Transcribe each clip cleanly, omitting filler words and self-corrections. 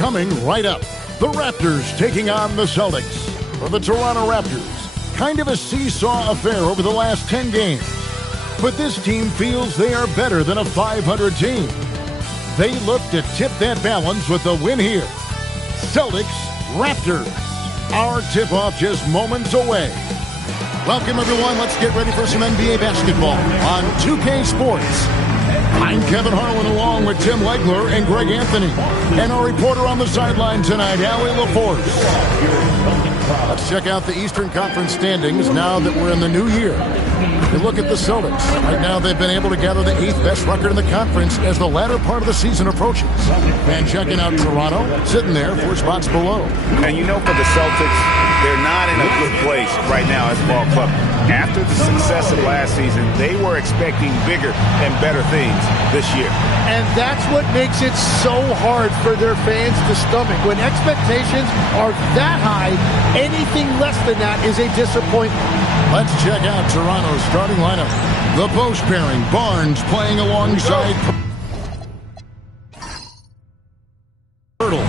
Coming right up, the Raptors taking on the Celtics. For the Toronto Raptors, kind of a seesaw affair over the last 10 games. But this team feels they are better than a 500 team. They look to tip that balance with a win here. Celtics, Raptors. Our tip-off just moments away. Welcome, everyone. Let's get ready for some NBA basketball on 2K Sports. I'm Kevin Harlan along with Tim Legler and Greg Anthony. And our reporter on the sideline tonight, Allie LaForce. Let's check out the Eastern Conference standings now that we're in the new year. You look at the Celtics. Right now they've been able to gather the 8th best record in the conference as the latter part of the season approaches. And checking out Toronto, sitting there 4 spots below. And you know, for the Celtics, they're not in a good place right now as a ball club. After the success of last season, they were expecting bigger and better things this year. And that's what makes it so hard for their fans to stomach. When expectations are that high, anything less than that is a disappointment. Let's check out Toronto's starting lineup. The post pairing, Barnes playing alongside Pirtle.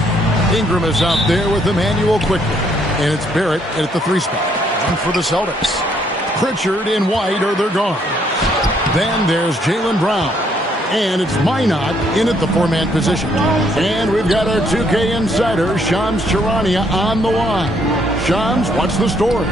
Ingram is out there with Emmanuel quickly. And it's Barrett at the 3 spot. And for the Celtics, Pritchard and White are their guards. Then there's Jaylen Brown. And it's Minot in at the 4-man position. And we've got our 2K insider, Shams Charania, on the line. Shams, what's the story?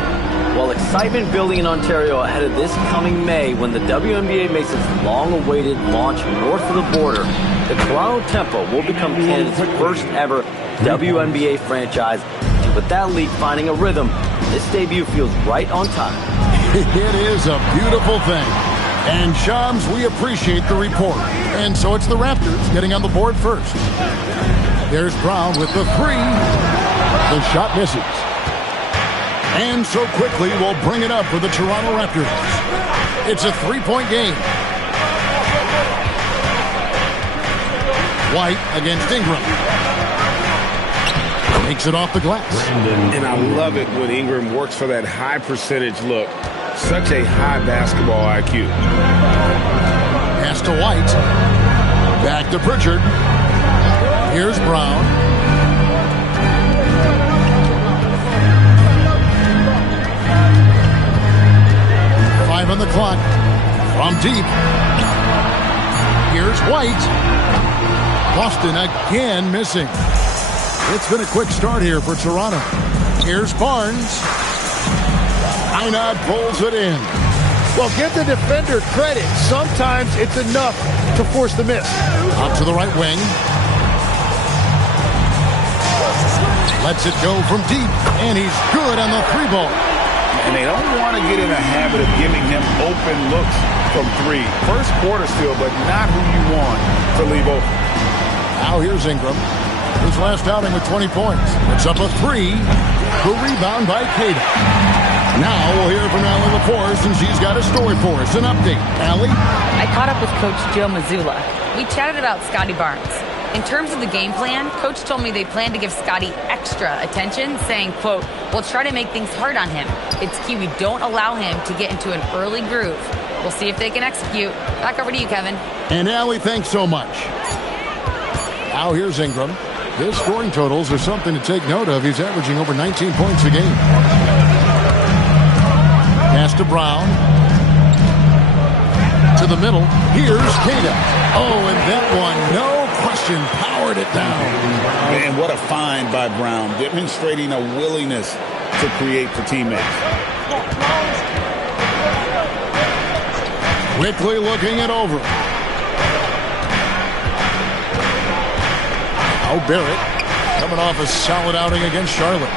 Well, excitement building in Ontario ahead of this coming May when the WNBA makes its long-awaited launch north of the border. The Toronto Tempo will become Canada's first ever WNBA franchise. And with that league finding a rhythm, this debut feels right on time. It is a beautiful thing. And Shams, we appreciate the report. And so it's the Raptors getting on the board first. There's Brown with the 3. The shot misses. And so quickly we'll bring it up for the Toronto Raptors. It's a 3-point game. White against Ingram. Takes it off the glass. And I love it when Ingram works for that high percentage look. Such a high basketball IQ. Pass to White. Back to Pritchard. Here's Brown. On the clock from deep. Here's White. Boston again missing. It's been a quick start here for Toronto. Here's Barnes. Einad pulls it in. Well, give the defender credit. Sometimes it's enough to force the miss. Out to the right wing. Lets it go from deep, and he's good on the 3-ball. And they don't want to get in a habit of giving him open looks from 3. First quarter still, but not who you want to leave open. Now here's Ingram. His last outing with 20 points. It's up a 3. The rebound by Cada. Now we'll hear from Allie LaForce, and she's got a story for us. An update. Allie? I caught up with Coach Joe Mazzulla. We chatted about Scotty Barnes. In terms of the game plan, Coach told me they plan to give Scotty extra attention, saying, quote, we'll try to make things hard on him. It's key we don't allow him to get into an early groove. We'll see if they can execute. Back over to you, Kevin. And Allie, thanks so much. Now here's Ingram. His scoring totals are something to take note of. He's averaging over 19 points a game. Pass to Brown. To the middle. Here's Cada. Oh, and that one, no question, powered it down. And what a find by Brown, demonstrating a willingness to create for teammates. Quickly looking it over. Oh, Barrett coming off a solid outing against Charlotte.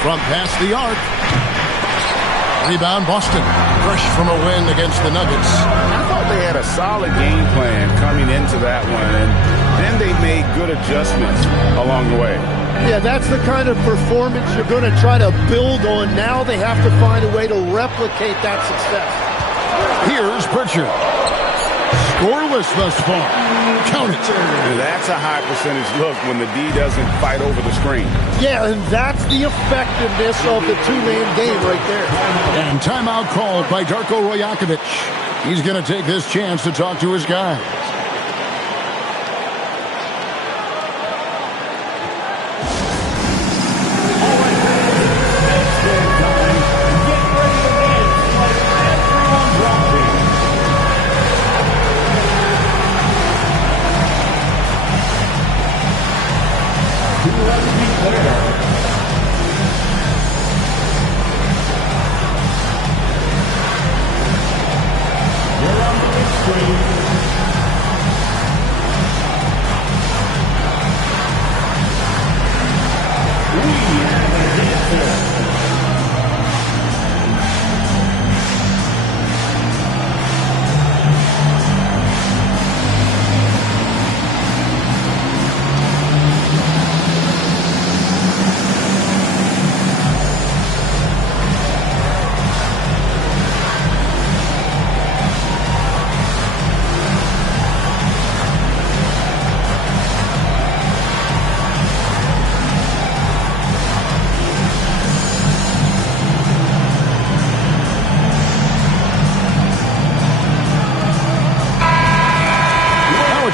From past the arc. Rebound Boston. Fresh from a win against the Nuggets. I thought they had a solid game plan coming into that one, and then they made good adjustments along the way. Yeah, that's the kind of performance you're going to try to build on. Now they have to find a way to replicate that success. Here's Pritchard. Scoreless thus far. Count it. And that's a high percentage look when the D doesn't fight over the screen. Yeah, and that's the effectiveness of the two-man game right there. And timeout called by Darko Rajakovic. He's going to take this chance to talk to his guys.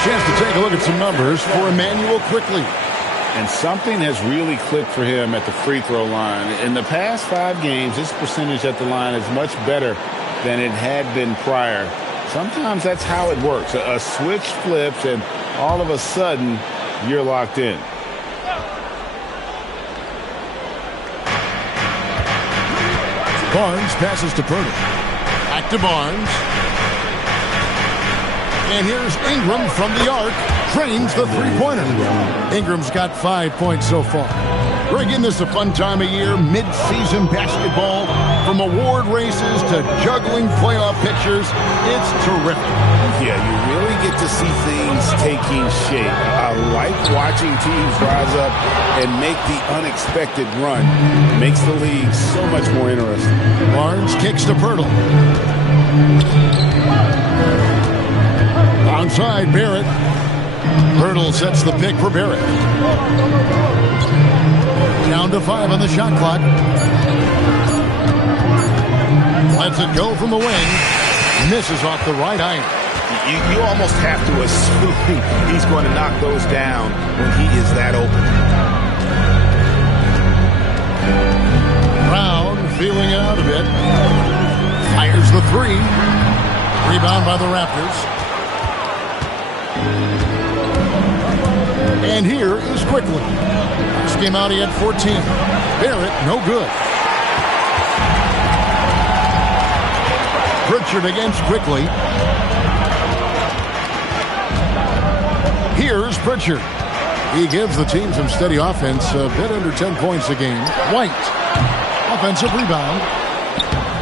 Chance to take a look at some numbers for Emmanuel quickly. And something has really clicked for him at the free throw line. In the past 5 games, his percentage at the line is much better than it had been prior. Sometimes that's how it works. A switch flips, and all of a sudden, you're locked in. Barnes passes to Purdy. Back to Barnes. And here's Ingram from the arc. Drains the three-pointer. Ingram's got 5 points so far. Greg, isn't this a fun time of year? Mid-season basketball. From award races to juggling playoff pictures. It's terrific. Yeah, you really get to see things taking shape. I like watching teams rise up and make the unexpected run. Makes the league so much more interesting. Barnes kicks to Pirtle. Outside, Barrett. Pirtle sets the pick for Barrett. Down to 5 on the shot clock. Lets it go from the wing. Misses off the right iron. You almost have to assume he's going to knock those down when he is that open. Brown feeling it out a bit. Fires the 3. Rebound by the Raptors. And here is Quickly. This came out, he had 14. Barrett, no good. Pritchard against Quickly. Here's Pritchard. He gives the team some steady offense, a bit under 10 points a game. White. Offensive rebound.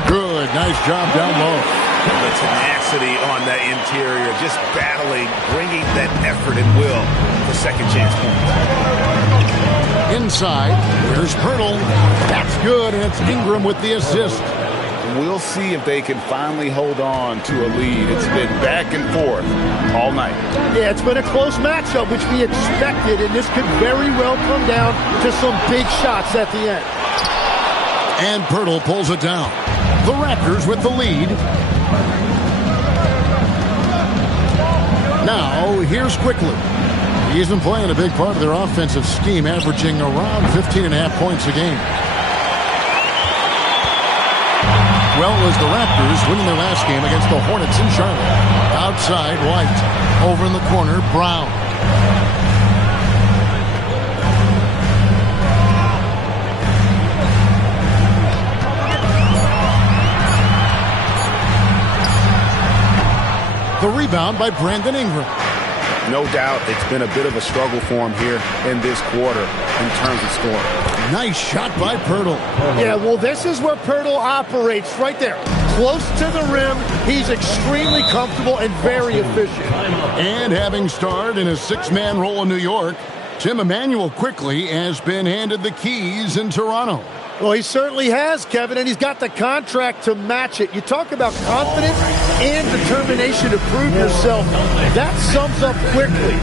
Good, nice job down low. The tenacity on that interior, just battling, bringing that effort and will for second chance points. Inside, here's Pirtle. That's good, and it's Ingram with the assist. We'll see if they can finally hold on to a lead. It's been back and forth all night. Yeah, it's been a close matchup, which we expected, and this could very well come down to some big shots at the end. And Pirtle pulls it down. The Raptors with the lead. Now, here's Quickly. He's been playing a big part of their offensive scheme, averaging around 15.5 points a game. Well, it was the Raptors winning their last game against the Hornets in Charlotte. Outside, White. Over in the corner, Brown. The rebound by Brandon Ingram. No doubt it's been a bit of a struggle for him here in this quarter in terms of scoring. Nice shot by Pirtle. Yeah, well, this is where Pirtle operates right there. Close to the rim. He's extremely comfortable and very efficient. And having starred in a 6-man role in New York, Tim Emmanuel Quickly has been handed the keys in Toronto. Well, he certainly has, Kevin, and he's got the contract to match it. You talk about confidence and determination to prove yourself. That sums up Quickly.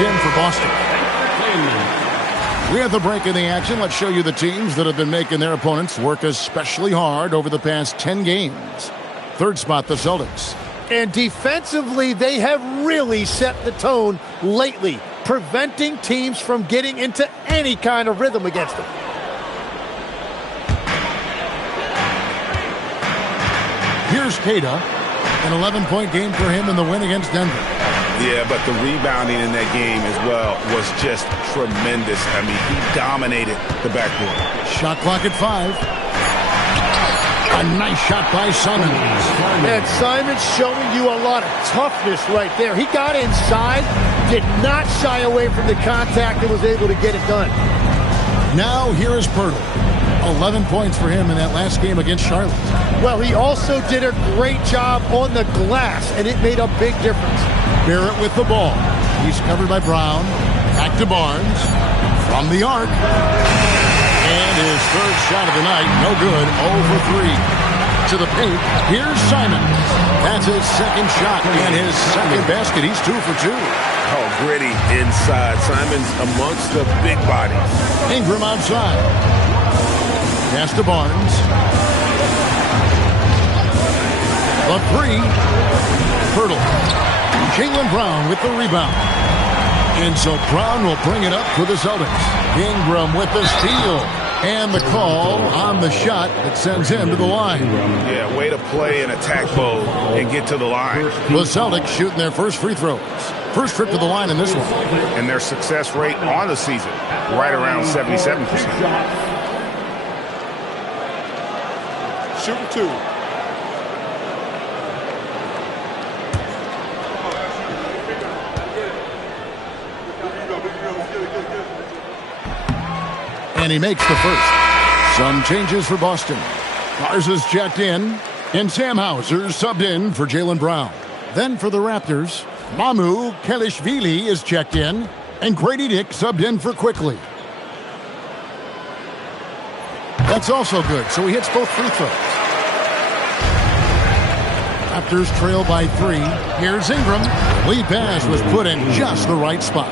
in for Boston. We have the break in the action. Let's show you the teams that have been making their opponents work especially hard over the past 10 games. Third spot, the Celtics. And defensively, they have really set the tone lately, preventing teams from getting into any kind of rhythm against them. Here's Kata, an 11-point game for him in the win against Denver. Yeah, but the rebounding in that game as well was just tremendous. I mean, he dominated the backboard. Shot clock at 5. A nice shot by Simons. And Simons showing you a lot of toughness right there. He got inside, did not shy away from the contact, and was able to get it done. Now here is Pirtle. 11 points for him in that last game against Charlotte. Well, he also did a great job on the glass, and it made a big difference. Barrett with the ball. He's covered by Brown. Back to Barnes. From the arc. And his third shot of the night. No good. 0 for 3. To the paint. Here's Simons. That's his second shot. And his second basket. He's 2 for 2. Oh, gritty inside. Simons amongst the big bodies. Ingram outside. Pass to Barnes. The 3. Pirtle. Jaylen Brown with the rebound. And so Brown will bring it up for the Celtics. Ingram with the steal. And the call on the shot that sends him to the line. Yeah, way to play in attack mode and get to the line. The Celtics shooting their first free throws. First trip to the line in this one. And their success rate on the season, right around 77%. Shooting 2. And he makes the first. Some changes for Boston. Garza's checked in, and Sam Hauser subbed in for Jaylen Brown. Then for the Raptors, Mamu Kelishvili is checked in, and Grady Dick subbed in for Quickly. That's also good, so he hits both free throws. Raptors trail by 3. Here's Ingram. Lead pass was put in just the right spot.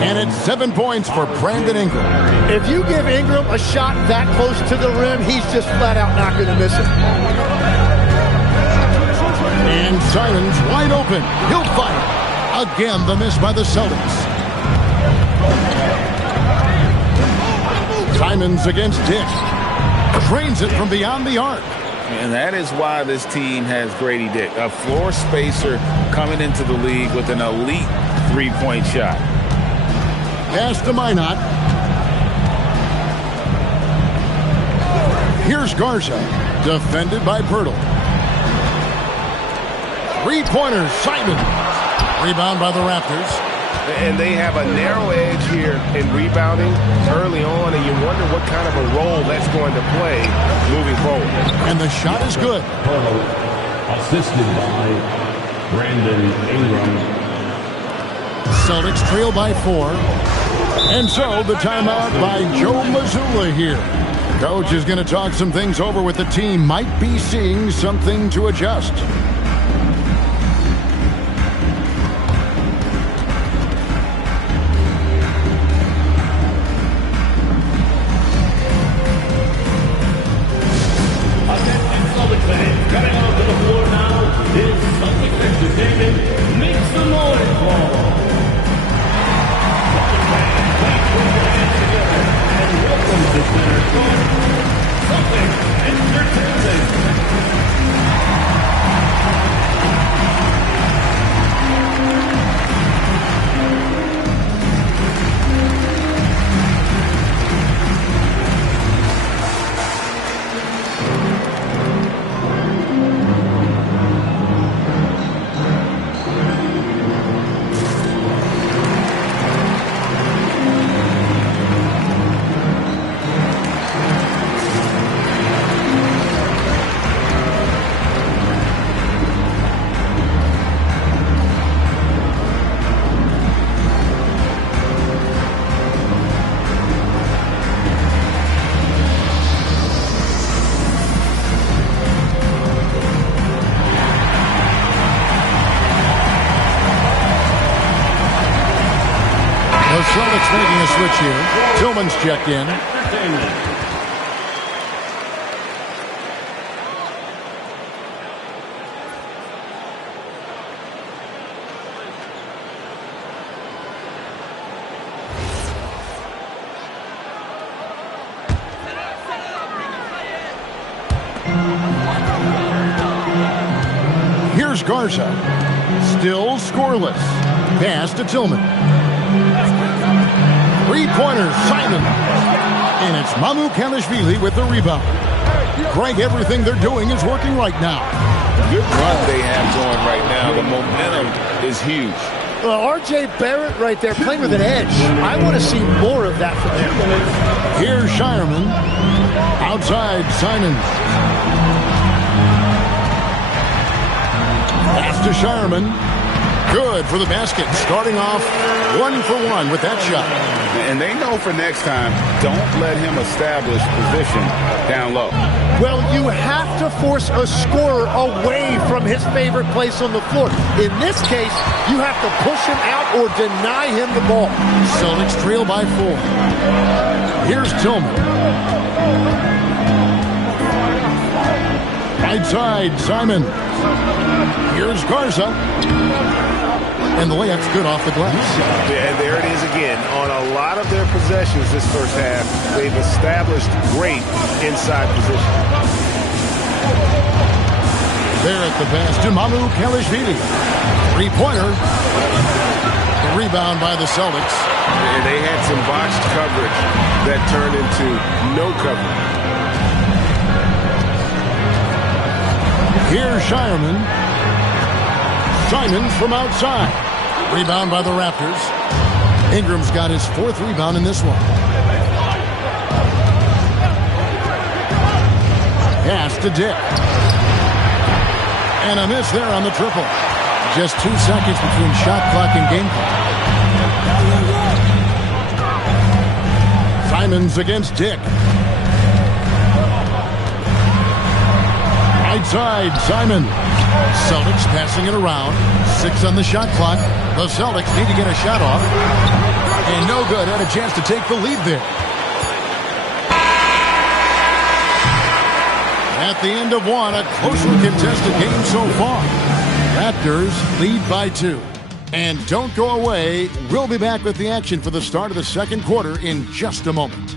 And it's 7 points for Brandon Ingram. If you give Ingram a shot that close to the rim, he's just flat out not going to miss it. And Simons wide open. He'll fire. Again, the miss by the Celtics. Simons against Dick. Drains it from beyond the arc. And that is why this team has Grady Dick, a floor spacer coming into the league with an elite three-point shot. Pass to Minot. Here's Garza, defended by Pirtle. Three-pointers, Simon. Rebound by the Raptors. And they have a narrow edge here in rebounding early on, and you wonder what kind of a role that's going to play moving forward. And the shot is good. Assisted by Brandon Ingram. Celtics trail by 4. And so the timeout by Joe Mazzulla here. Coach is going to talk some things over with the team. Might be seeing something to adjust. making a switch here. Tillman's checked in. Here's Garza. Still scoreless. Pass to Tillman. Three-pointer, Simon. And it's Mamu Kalashvili with the rebound. Greg, everything they're doing is working right now. Good run they have going right now. The momentum is huge. Well, R.J. Barrett right there playing with an edge. I want to see more of that from him. Here's Shireman. Outside, Simons. Pass to Shireman. Good for the basket. Starting off 1 for 1 with that shot. And they know for next time, don't let him establish position down low. Well, you have to force a scorer away from his favorite place on the floor. In this case, you have to push him out or deny him the ball. Celtics trail by 4. Here's Tillman. Right side, Simon. Here's Garza. And the layup's good off the glass. And there it is again. On a lot of their possessions this first half, they've established great inside position. There at the pass to Mamu Kalashvili. Three-pointer. The rebound by the Celtics. And they had some botched coverage that turned into no coverage. Here's Shireman. Simons from outside. Rebound by the Raptors. Ingram's got his 4th rebound in this one. Pass to Dick. And a miss there on the triple. Just 2 seconds between shot clock and game clock. Simons against Dick. Right side, Simon. Celtics passing it around. 6 on the shot clock. The Celtics need to get a shot off. And no good. Had a chance to take the lead there. At the end of 1, a closely contested game so far. Raptors lead by 2. And don't go away. We'll be back with the action for the start of the second quarter in just a moment.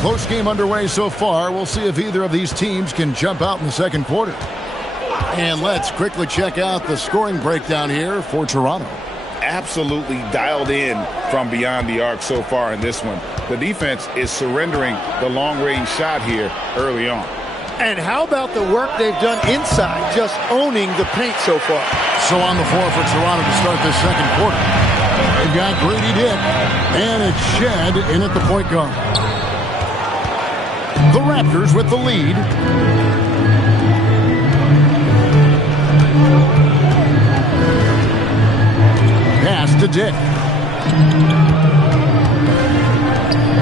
Close game underway so far. We'll see if either of these teams can jump out in the second quarter. And let's quickly check out the scoring breakdown here for Toronto. Absolutely dialed in from beyond the arc so far in this one. The defense is surrendering the long-range shot here early on. And how about the work they've done inside, just owning the paint so far? So on the floor for Toronto to start this second quarter. They've got Grady Dick, and it's Shed in at the point guard. The Raptors with the lead. Pass to Dick.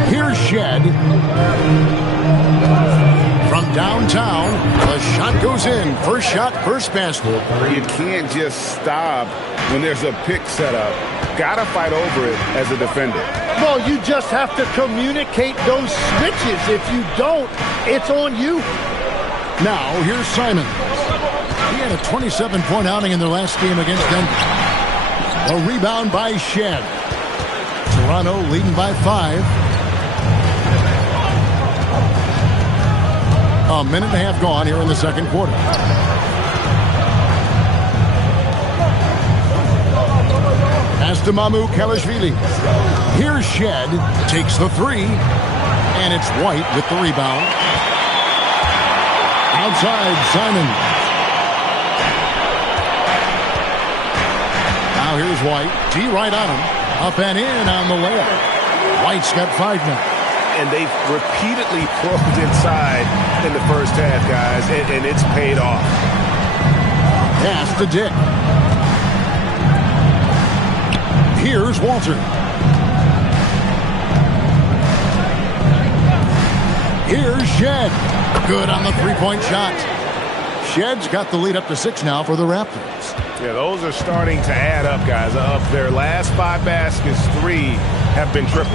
Here's Shed. From downtown, the shot goes in. First shot, first basket. You can't just stop when there's a pick set up. Gotta fight over it as a defender. Well, you just have to communicate those switches. If you don't, it's on you. Now, here's Simons. He had a 27-point outing in their last game against Denver. A rebound by Shed. Toronto leading by 5. A minute and a half gone here in the second quarter. Pass to Mamu Kalashvili. Here's Shed. Takes the 3. And it's White with the rebound. Outside, Simon. Now here's White. D right on him. Up and in on the layup. White's got 5 now. And they've repeatedly probed inside in the first half, guys, and it's paid off. Pass to Dick. Here's Walter. Here's Shed. Good on the three-point shot. Shed's got the lead up to 6 now for the Raptors. Yeah, those are starting to add up, guys. Of their last 5 baskets, 3 have been triple.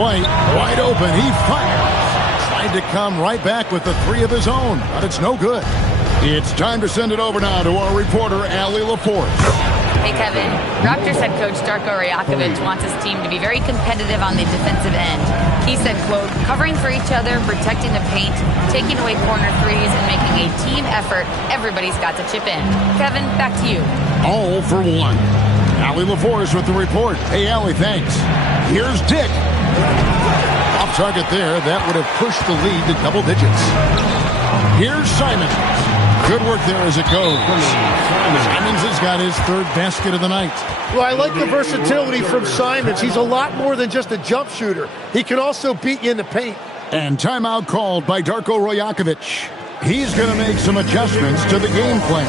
White, wide open. He fires. Tried to come right back with the 3 of his own, but it's no good. It's time to send it over now to our reporter, Allie LaForce. Hey, Kevin. Raptors head coach Darko Rajakovic wants his team to be very competitive on the defensive end. He said, quote, covering for each other, protecting the paint, taking away corner threes, and making a team effort. Everybody's got to chip in. Kevin, back to you. All for one. Allie LaForce with the report. Hey, Allie, thanks. Here's Dick. Off target there. That would have pushed the lead to double digits. Here's Simons. Good work there as it goes. Simons has got his 3rd basket of the night. Well, I like the versatility from Simons. He's a lot more than just a jump shooter. He can also beat you in the paint. And timeout called by Darko Rajakovic. He's going to make some adjustments to the game plan.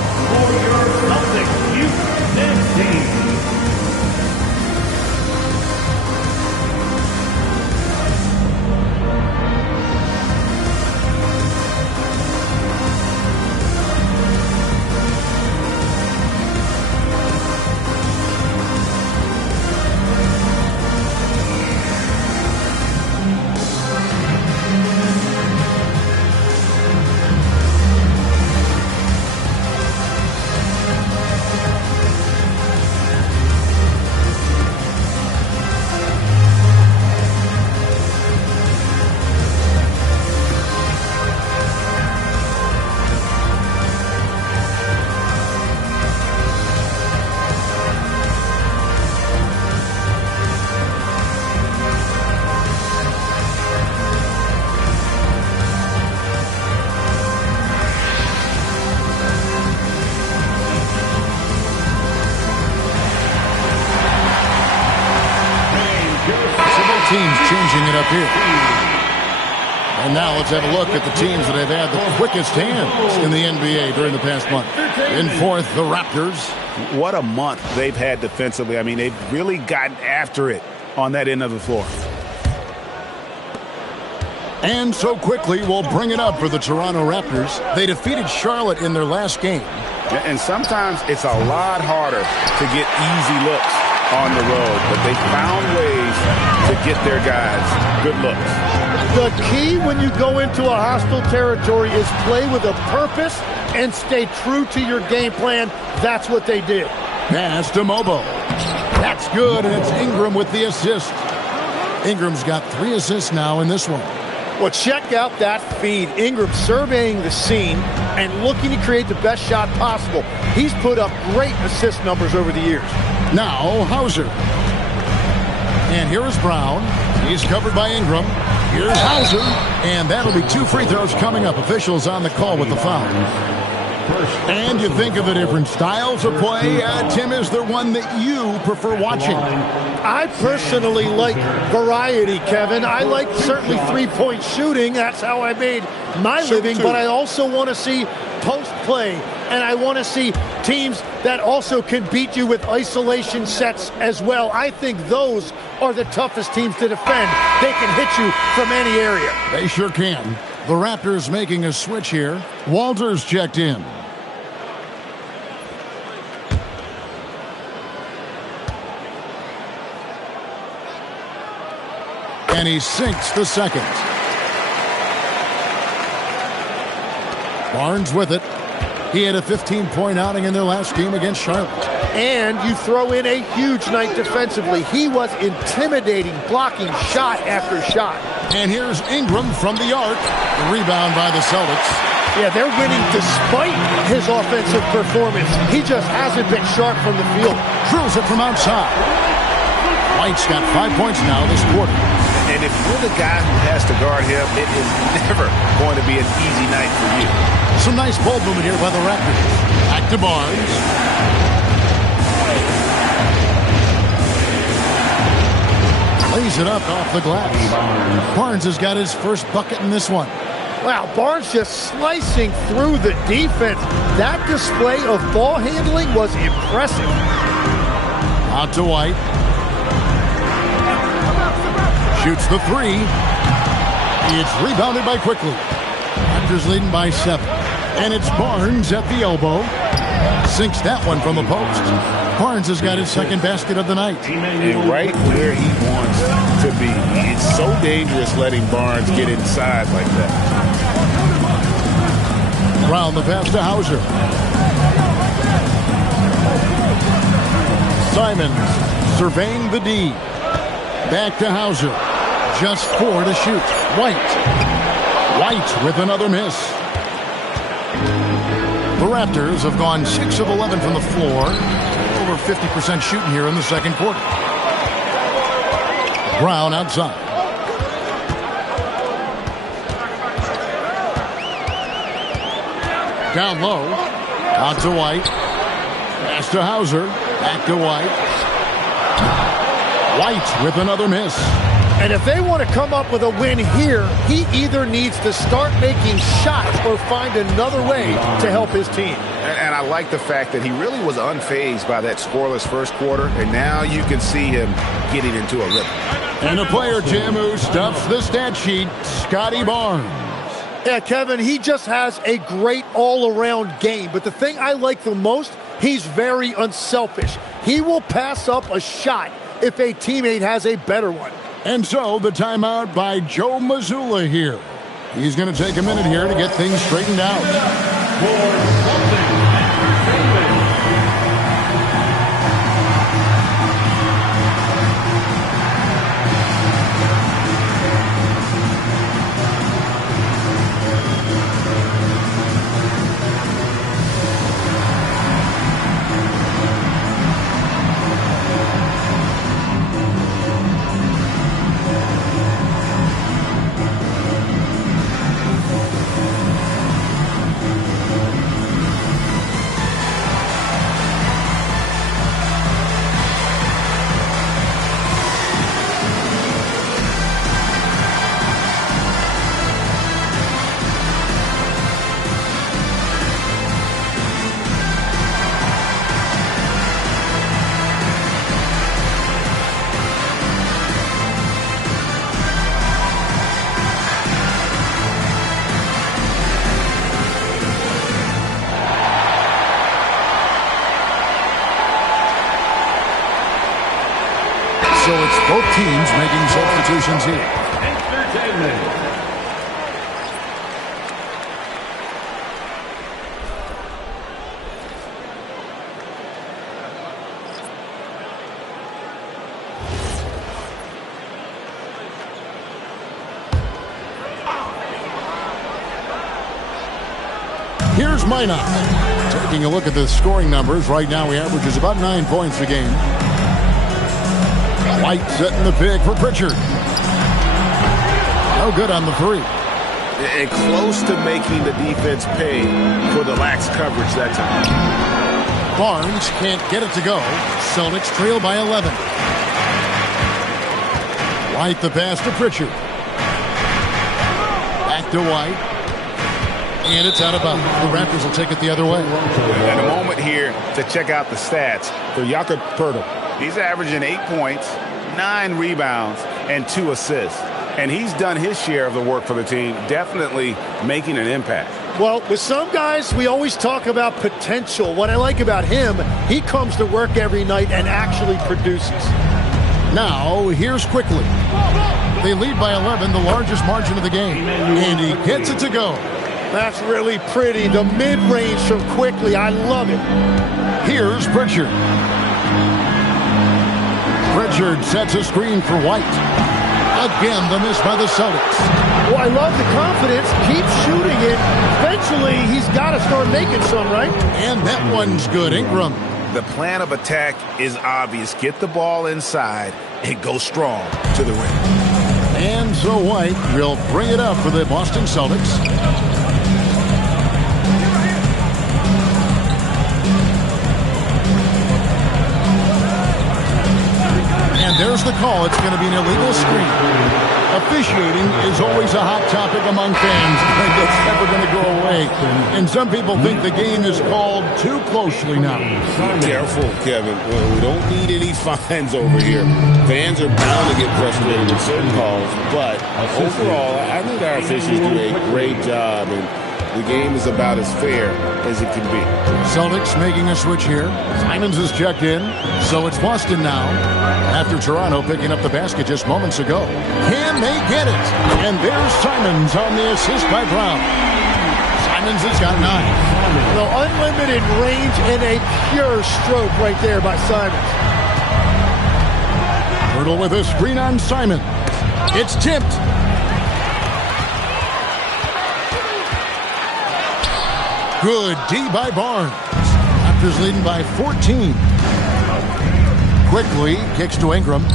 Teams changing it up here. And now let's have a look at the teams that have had the quickest hands in the NBA during the past month. In 4th, the Raptors. What a month they've had defensively. I mean, they've really gotten after it on that end of the floor. And so quickly, we'll bring it up for the Toronto Raptors. They defeated Charlotte in their last game. And sometimes it's a lot harder to get easy looks on the road, but they found ways to get their guys good looks. The key when you go into a hostile territory is play with a purpose and stay true to your game plan. That's what they did. Pass to Mobo. That's good, and it's Ingram with the assist. Ingram's got 3 assists now in this one. Well, check out that feed. Ingram surveying the scene and looking to create the best shot possible. He's put up great assist numbers over the years. Now, Hauser. And here is Brown. He's covered by Ingram. Here's Hauser. And that'll be 2 free throws coming up. Officials on the call with the foul. And you think of the different styles of play. Tim, is there one that you prefer watching? I personally like variety, Kevin. I like certainly three-point shooting. That's how I made my living. But I also want to see post play. And I want to see teams that also can beat you with isolation sets as well. I think those are the toughest teams to defend. They can hit you from any area. They sure can. The Raptors making a switch here. Walters checked in. And he sinks the second. Barnes with it. He had a 15-point outing in their last game against Charlotte. And you throw in a huge night defensively. He was intimidating, blocking shot after shot. And here's Ingram from the arc. The rebound by the Celtics. Yeah, they're winning despite his offensive performance. He just hasn't been sharp from the field. Drills it from outside. White's got 5 points now this quarter. And if you're the guy who has to guard him, it is never going to be an easy night for you. Some nice ball movement here by the Raptors. Back to Barnes. Lays it up off the glass. Barnes has got his first bucket in this one. Wow, Barnes just slicing through the defense. That display of ball handling was impressive. Out to White. Shoots the three. It's rebounded by Quickly. Raptors leading by 7. And it's Barnes at the elbow. Sinks that one from the post. Barnes has got his second basket of the night. And right where he wants to be. It's so dangerous letting Barnes get inside like that. Brown the pass to Hauser. Simons surveying the D. Back to Hauser. Just 4 to shoot. White with another miss. The Raptors have gone 6 of 11 from the floor. Over 50% shooting here in the second quarter. Brown outside. Down low. Out to White. Pass to Hauser. Back to White. White with another miss. And if they want to come up with a win here, he either needs to start making shots or find another way to help his team. And I like the fact that he really was unfazed by that scoreless first quarter, and now you can see him getting into a rhythm. And a player, Jim, who stuffs the stat sheet, Scotty Barnes. Yeah, Kevin, he just has a great all-around game. But the thing I like the most, he's very unselfish. He will pass up a shot if a teammate has a better one. And so the timeout by Joe Mazzulla here. He's going to take a minute here to get things straightened out. So it's both teams making substitutions here. Entertainment. Here's Minot. Taking a look at the scoring numbers. Right now he averages about 9 points a game. White setting the pick for Pritchard. No good on the three. And close to making the defense pay for the lax coverage that time. Barnes can't get it to go. Celtics trail by 11. White the pass to Pritchard. Back to White. And it's out of bounds. The Raptors will take it the other way. And a moment here to check out the stats for Jakob Poeltl. He's averaging 8 points, 9 rebounds, and 2 assists. And he's done his share of the work for the team, definitely making an impact. Well, with some guys, we always talk about potential. What I like about him, he comes to work every night and actually produces. Now, here's Quickly. They lead by 11, the largest margin of the game. And he gets it to go. That's really pretty. The mid-range from Quickly, I love it. Here's Pritchard. Pritchard sets a screen for White. Again, the miss by the Celtics. Well, I love the confidence. Keep shooting it. Eventually, he's got to start making some, right? And that one's good. Ingram. The plan of attack is obvious. Get the ball inside and go strong to the rim. And so White will bring it up for the Boston Celtics. And there's the call. It's going to be an illegal screen. Officiating is always a hot topic among fans, and it's never going to go away. And some people think the game is called too closely now. Careful, Kevin. Well, we don't need any fines over here. Fans are bound to get frustrated with certain calls, but overall, I think our officials do a great job, and the game is about as fair as it can be. Celtics making a switch here. Simons is checked in, so it's Boston now. After Toronto picking up the basket just moments ago. Can they get it? And there's Simons on the assist by Brown. Simons has got 9. No, unlimited range and a pure stroke right there by Simons. Hurdle with a screen on Simon. It's tipped. Good D by Barnes. Raptors leading by 14. Quickly kicks to Ingram.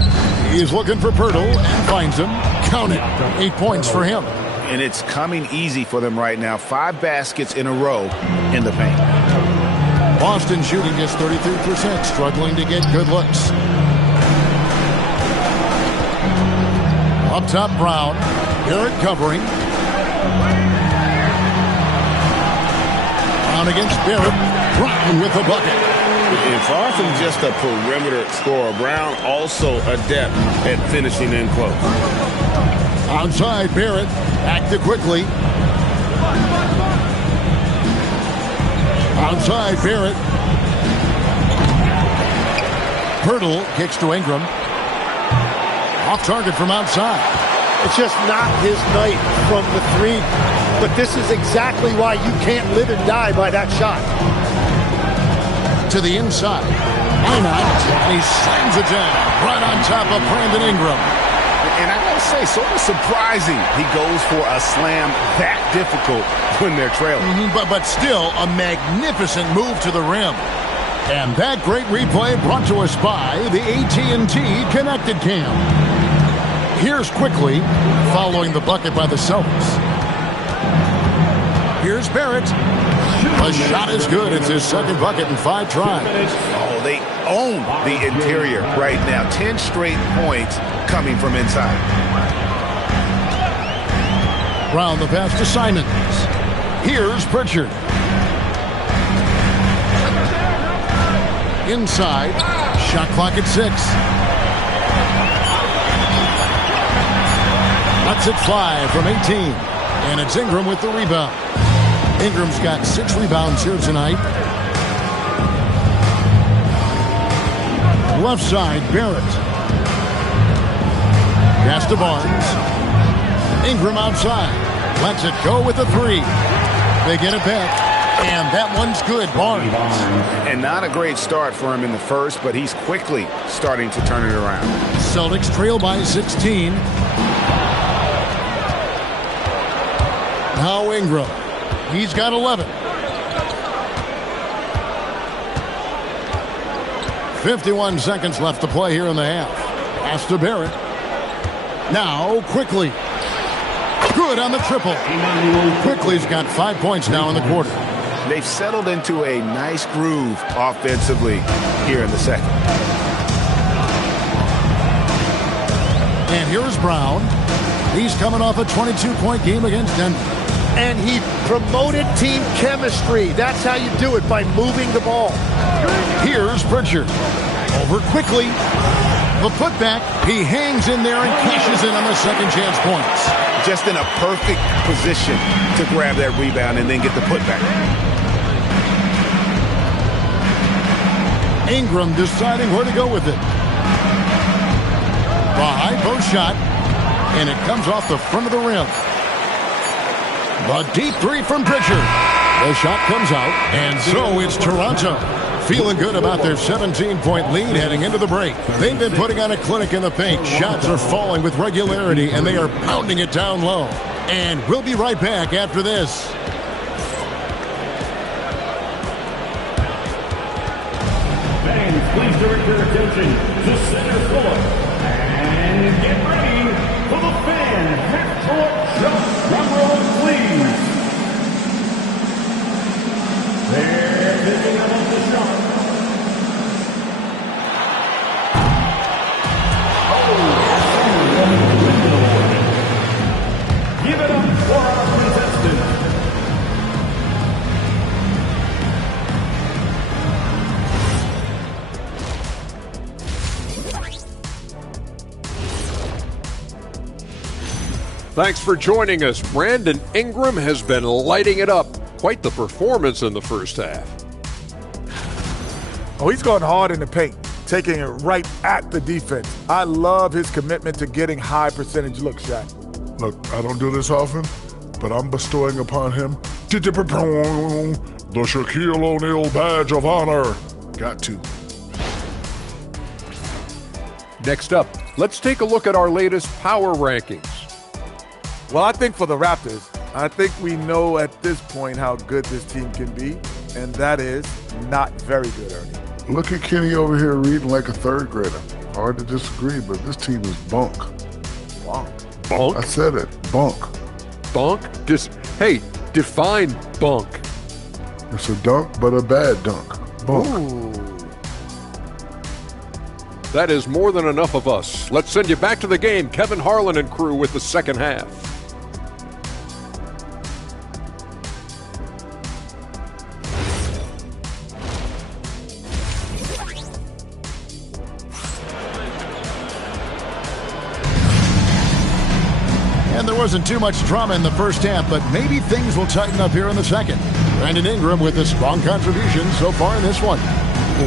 He's looking for Pirtle and finds him. Count it. 8 points for him. And it's coming easy for them right now. 5 baskets in a row in the paint. Boston shooting just 33%, struggling to get good looks. Up top, Brown. Garrett covering. Brown against Barrett. Brown with the bucket. And far from just a perimeter scorer, Brown also adept at finishing in close. Outside, Barrett. Back to quickly. Outside, Barrett. Pirtle kicks to Ingram. Off target from outside. It's just not his night from the 3. But this is exactly why you can't live and die by that shot. To the inside. Why not? And he slams it down right on top of Brandon Ingram. And I gotta say, sort of surprising he goes for a slam that difficult when they're trailing. But still a magnificent move to the rim. And that great replay brought to us by the AT&T Connected Cam. Here's quickly following the bucket by the Celtics. Here's Barrett. The shot is good. It's his second bucket in 5 tries. Oh, they own the interior right now. 10 straight points coming from inside. Brown the pass to Simons. Here's Pritchard. Inside. Shot clock at 6. Lets it fly from 18. And it's Ingram with the rebound. Ingram's got 6 rebounds here tonight. Left side, Barrett. Pass to Barnes. Ingram outside. Lets it go with a 3. They get it back. And that one's good, Barnes. And not a great start for him in the first, but he's quickly starting to turn it around. Celtics trail by 16. Now Ingram. He's got 11. 51 seconds left to play here in the half. Pass to Barrett. Now quickly. Good on the triple. Quickly's got 5 points now in the quarter. They've settled into a nice groove offensively here in the second. And here's Brown. He's coming off a 22-point game against Denver. And he promoted team chemistry. That's how you do it, by moving the ball. Here's Pritchard. Over quickly. The putback. He hangs in there and cashes in on the second chance points. Just in a perfect position to grab that rebound and then get the putback. Ingram deciding where to go with it. The high post shot. And it comes off the front of the rim. The deep 3 from Pritchard. The shot comes out. And so it's Toronto. Feeling good about their 17-point lead heading into the break. They've been putting on a clinic in the paint. Shots are falling with regularity, and they are pounding it down low. And we'll be right back after this. Fans, please direct your attention to center court. And get ready for the fan half-court jump number one, please. They're picking up the shot. Thanks for joining us. Brandon Ingram has been lighting it up. Quite the performance in the first half. Oh, he's going hard in the paint, taking it right at the defense. I love his commitment to getting high percentage looks, Shaq. Look, I don't do this often, but I'm bestowing upon him the Shaquille O'Neal badge of honor. Got to. Next up, let's take a look at our latest power rankings. Well, I think for the Raptors, I think we know at this point how good this team can be, and that is not very good, Ernie. Look at Kenny over here reading like a third grader. Hard to disagree, but this team is bunk. Bunk? Bunk? I said it. Bunk. Bunk? Hey, define bunk. It's a dunk, but a bad dunk. Bunk. Ooh. That is more than enough of us. Let's send you back to the game. Kevin Harlan and crew with the second half. And there wasn't too much drama in the first half, but maybe things will tighten up here in the second. Brandon Ingram with a strong contribution so far in this one.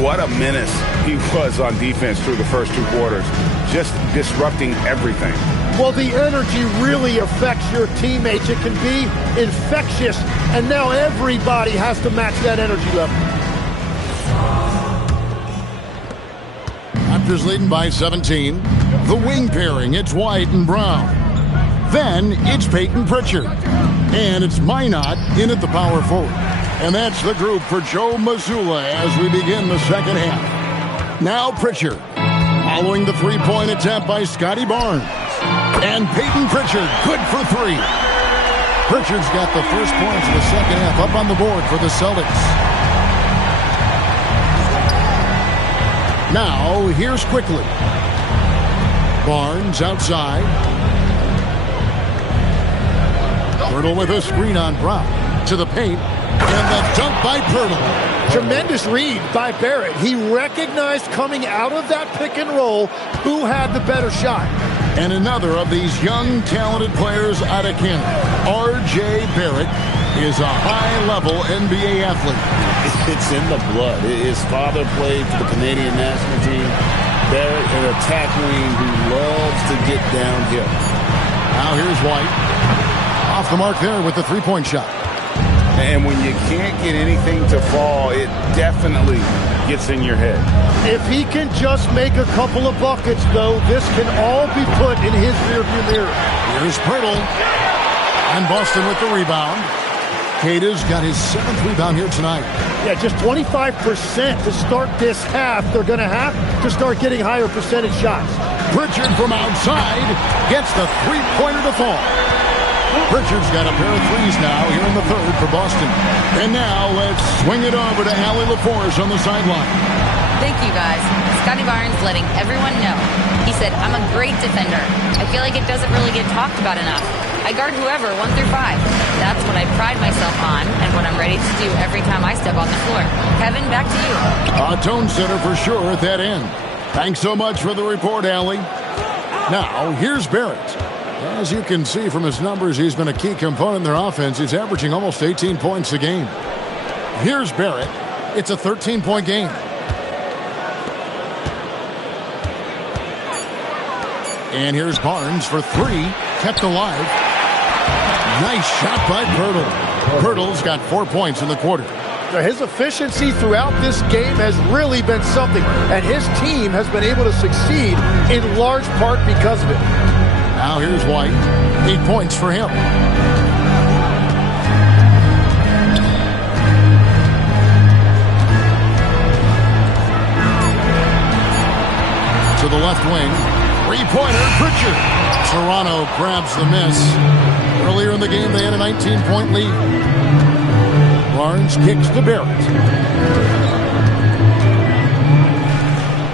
What a menace he was on defense through the first two quarters, just disrupting everything. Well, the energy really affects your teammates. It can be infectious, and now everybody has to match that energy level. Raptors leading by 17. The wing pairing, it's White and Brown. Then it's Peyton Pritchard. And it's Minot in at the power forward. And that's the group for Joe Mazzulla as we begin the second half. Now Pritchard, following the three-point attempt by Scotty Barnes. And Peyton Pritchard, good for three. Pritchard's got the first points of the second half up on the board for the Celtics. Now, here's Quickly. Barnes outside. Pirtle with a screen on Brown. To the paint. And the dunk by Pirtle. Tremendous read by Barrett. He recognized coming out of that pick and roll who had the better shot. And another of these young, talented players out of Canada. R.J. Barrett is a high-level NBA athlete. It's in the blood. His father played for the Canadian national team. Barrett, an attack wing who loves to get downhill. Now here's White. Off the mark there with the three-point shot. And when you can't get anything to fall, it definitely gets in your head. If he can just make a couple of buckets, though, this can all be put in his rearview mirror. Here's Pirtle. And Boston with the rebound. Cada's got his 7th rebound here tonight. Yeah, just 25% to start this half. They're going to have to start getting higher percentage shots. Pritchard from outside gets the three-pointer to fall. Pritchard's got a pair of threes now here in the third for Boston. And now let's swing it over to Allie LaForce on the sideline. Thank you, guys. Scotty Barnes letting everyone know. He said, I'm a great defender. I feel like it doesn't really get talked about enough. I guard whoever, 1 through 5. That's what I pride myself on and what I'm ready to do every time I step on the floor. Kevin, back to you. A tone setter for sure at that end. Thanks so much for the report, Allie. Now, here's Barrett. As you can see from his numbers, he's been a key component in their offense. He's averaging almost 18 points a game. Here's Barrett. It's a 13-point game. And here's Barnes for three. Kept alive. Nice shot by Pirtle. Pirtle's got 4 points in the quarter. His efficiency throughout this game has really been something, and his team has been able to succeed in large part because of it. Now here's White. 8 points for him. To the left wing. Three-pointer, Pritchard. Toronto grabs the miss. Earlier in the game, they had a 19-point lead. Barnes kicks to Barrett.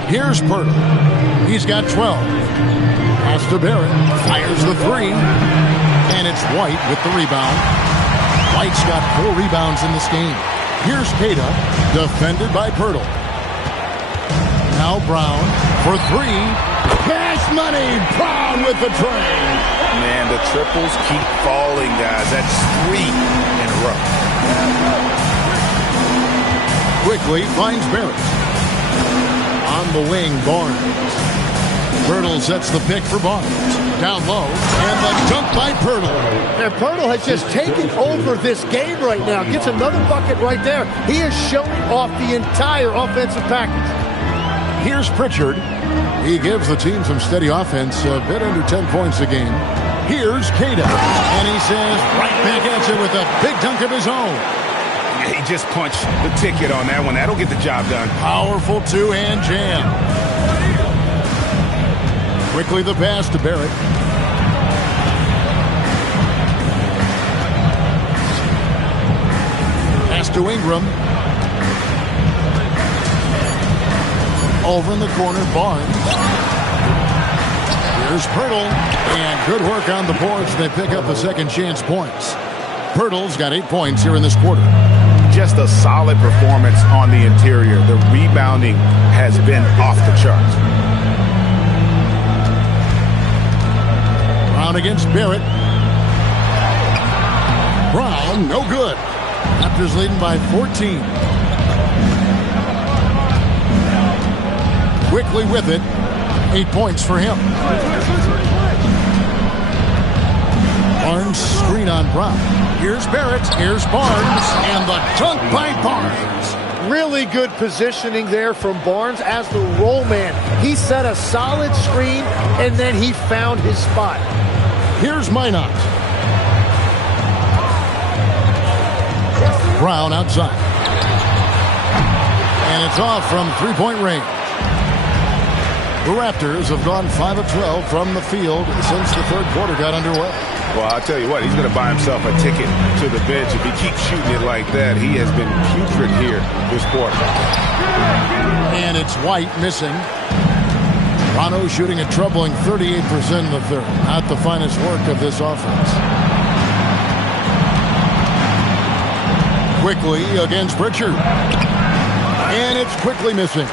Here's Pirtle. He's got 12. Pass to Barrett. Fires the three. And it's White with the rebound. White's got 4 rebounds in this game. Here's Cada, defended by Pirtle. Now Brown for three. Cash money. Brown with the train. Man, the triples keep falling, guys. That's 3 in a row. Quickly finds Barrett. On the wing, Barnes. Pirtle sets the pick for Barnes. Down low, and the dunk by Pirtle. And Pirtle has just taken over this game right now. Gets another bucket right there. He is showing off the entire offensive package. Here's Pritchard. He gives the team some steady offense, a bit under 10 points a game. Here's Cada, and he says right back at you with a big dunk of his own. He just punched the ticket on that one. That'll get the job done. Powerful two-hand jam. Quickly the pass to Barrett. Pass to Ingram. Over in the corner, Barnes. Here's Pirtle. And good work on the boards. They pick up the second chance points. Pirtle's got 8 points here in this quarter. Just a solid performance on the interior. The rebounding has been off the charts. Brown against Barrett. Brown, no good. Raptors leading by 14. Quickly with it. 8 points for him. Barnes screen on Brown. Here's Barrett. Here's Barnes. And the dunk by Barnes. Really good positioning there from Barnes as the roll man. He set a solid screen, and then he found his spot. Here's Minot. Brown outside. And it's off from three-point range. The Raptors have gone 5 of 12 from the field since the third quarter got underway. Well, I'll tell you what, he's going to buy himself a ticket to the bench. If he keeps shooting it like that, he has been putrid here this quarter. And it's White missing. Toronto shooting a troubling 38% in the third. Not the finest work of this offense. Quickly against Pritchard. And it's quickly missing.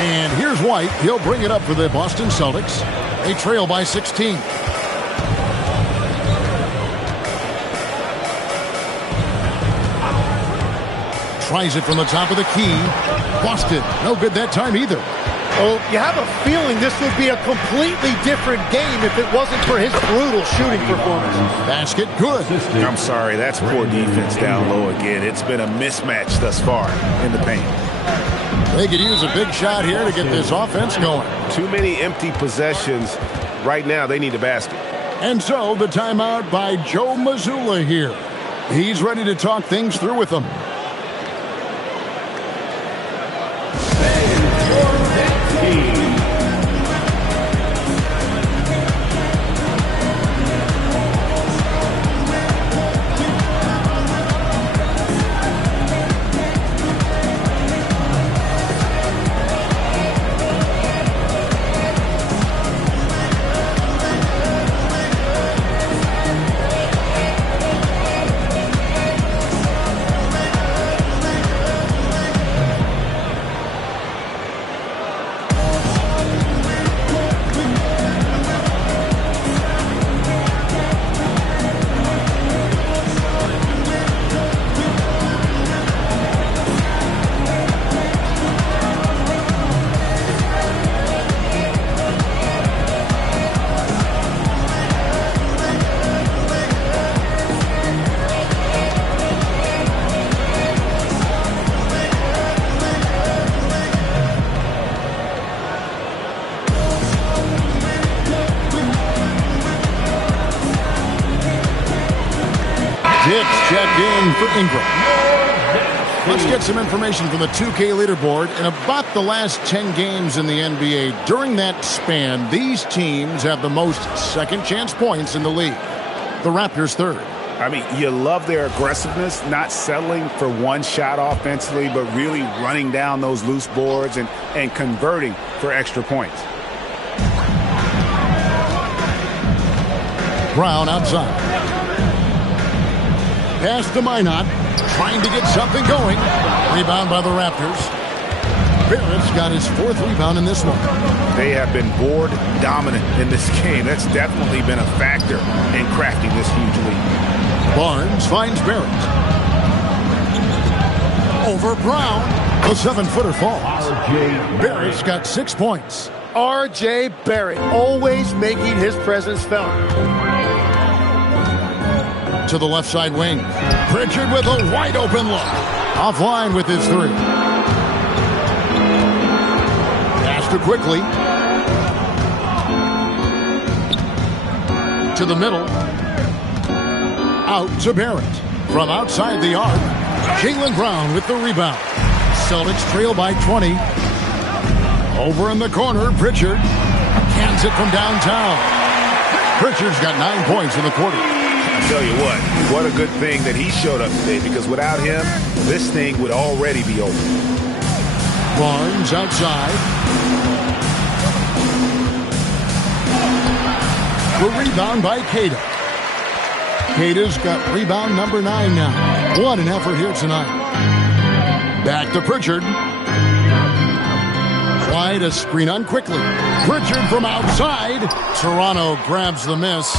And here's White. He'll bring it up for the Boston Celtics. They trail by 16. Tries it from the top of the key. Boston, no good that time either. Oh, you have a feeling this would be a completely different game if it wasn't for his brutal shooting performance. Basket, good. I'm sorry, that's poor defense down low again. It's been a mismatch thus far in the paint. They could use a big shot here to get this offense going. Too many empty possessions. Right now, they need a basket. And so the timeout by Joe Mazzulla here. He's ready to talk things through with them. Checked in for Ingram. Let's get some information from the 2K leaderboard. In about the last 10 games in the NBA, during that span, these teams have the most second chance points in the league. The Raptors third. I mean, you love their aggressiveness, not settling for one shot offensively, but really running down those loose boards and converting for extra points. Brown outside. Pass to Minot, trying to get something going. Rebound by the Raptors. Barrett's got his 4th rebound in this one. They have been board dominant in this game. That's definitely been a factor in crafting this huge lead. Barnes finds Barrett. Over Brown. The 7-footer falls. Barrett's got 6 points. R.J. Barrett, always making his presence felt. To the left side wing. Pritchard with a wide open look. Offline with his 3. Pass to quickly. To the middle. Out to Barrett. From outside the arc. Jaylen Brown with the rebound. Celtics trail by 20. Over in the corner, Pritchard cans it from downtown. Pritchard's got 9 points in the quarter. I tell you what a good thing that he showed up today, because without him, this thing would already be over. Barnes outside. The rebound by Queta. Queta's got rebound number 9 now. What an effort here tonight. Back to Pritchard. Try to screen on quickly. Pritchard from outside. Toronto grabs the miss.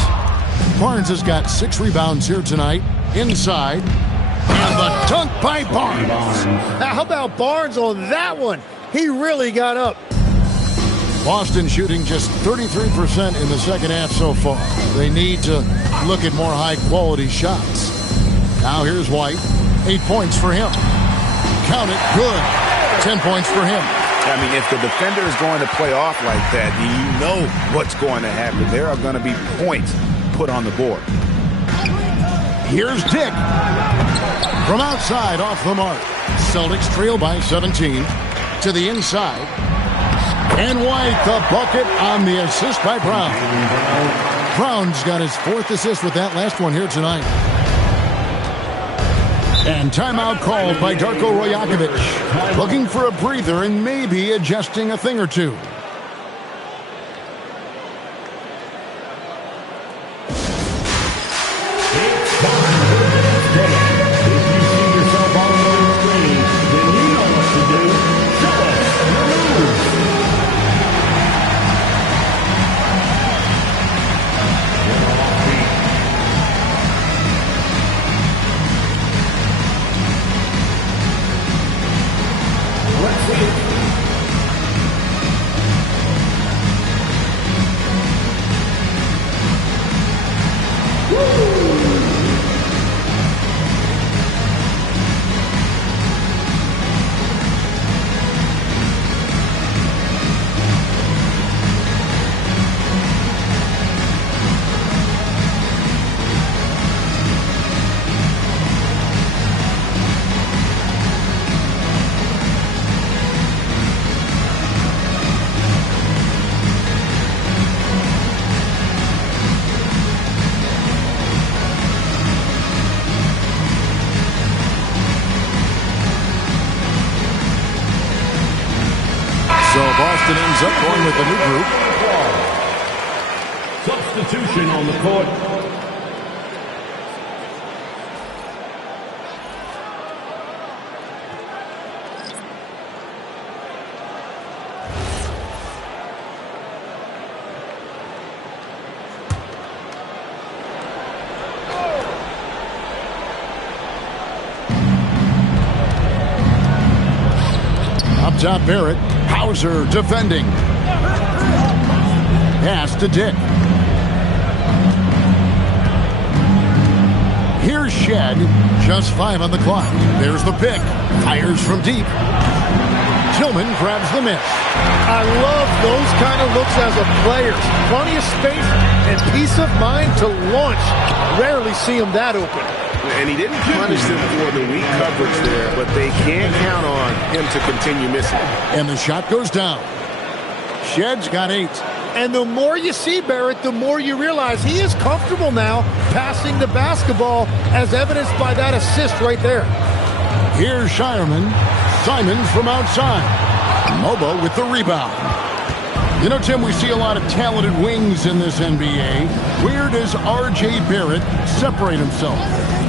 Barnes has got 6 rebounds here tonight. Inside. And the dunk by Barnes. How about Barnes on that one? He really got up. Boston shooting just 33% in the second half so far. They need to look at more high-quality shots. Now here's White. 8 points for him. Count it. Good. 10 points for him. I mean, if the defender is going to play off like that, you know what's going to happen. There are going to be points put on the board. Here's Dick. From outside, off the mark. Celtics trail by 17. To the inside. And White, the bucket on the assist by Brown. Brown's got his 4th assist with that last one here tonight. And timeout called by Darko Rajakovic. Looking for a breather and maybe adjusting a thing or two. Boston ends up going with the new group. Substitution on the court. Up top, Barrett. Hauser defending. Pass to Dick. Here's Shed. Just 5 on the clock. There's the pick. Fires from deep. Tillman grabs the miss. I love those kind of looks as a player. Plenty of space and peace of mind to launch. Rarely see him that open. And he didn't punish them for the weak coverage there, but they can't count on him to continue missing. And the shot goes down. Shed's got 8. And the more you see Barrett, the more you realize he is comfortable now passing the basketball, as evidenced by that assist right there. Here's Shireman. Simons from outside. Mobo with the rebound. You know, Tim, we see a lot of talented wings in this NBA. Where does R.J. Barrett separate himself?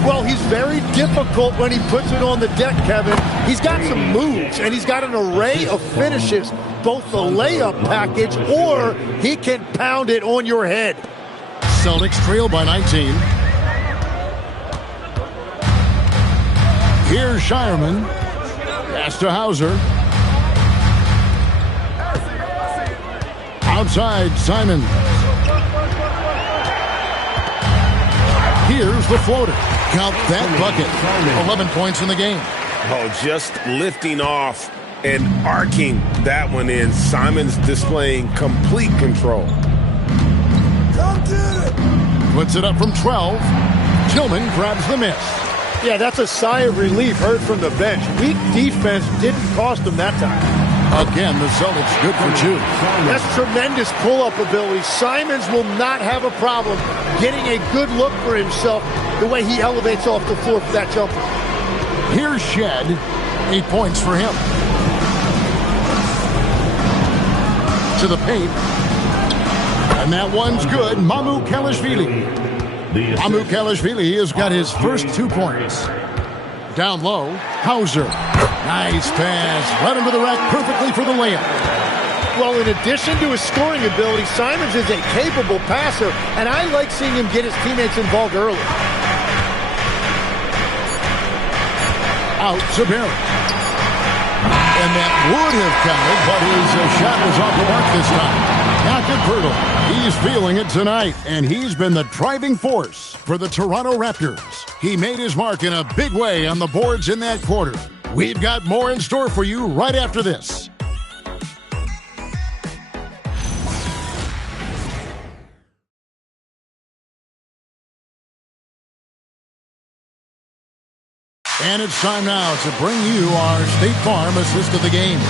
Well, he's very difficult when he puts it on the deck, Kevin. He's got some moves, and he's got an array of finishes, both the layup package or he can pound it on your head. Celtics trail by 19. Here's Shireman. Pass to Hauser. Outside, Simon. Here's the floater. Count that bucket. 11 points in the game. Oh, just lifting off and arcing that one in. Simon's displaying complete control. Come get it. Puts it up from 12. Tillman grabs the miss. Yeah, that's a sigh of relief heard from the bench. Weak defense didn't cost them that time. Again, the Celtics good for 2. That's tremendous pull-up ability. Simons will not have a problem getting a good look for himself the way he elevates off the floor for that jumper. Here's Shed. 8 points for him. To the paint. And that one's good. Mamu Kalashvili. Mamu Kalashvili has got his first 2 points. Down low, Hauser. Nice pass. Right into the rack perfectly for the layup. Well, in addition to his scoring ability, Simons is a capable passer, and I like seeing him get his teammates involved early. Out to Barrett. And that would have counted, but his shot was off the mark this time. Not good, Pirtle. He's feeling it tonight, and he's been the driving force for the Toronto Raptors. He made his mark in a big way on the boards in that quarter. We've got more in store for you right after this. And it's time now to bring you our State Farm assist of the game.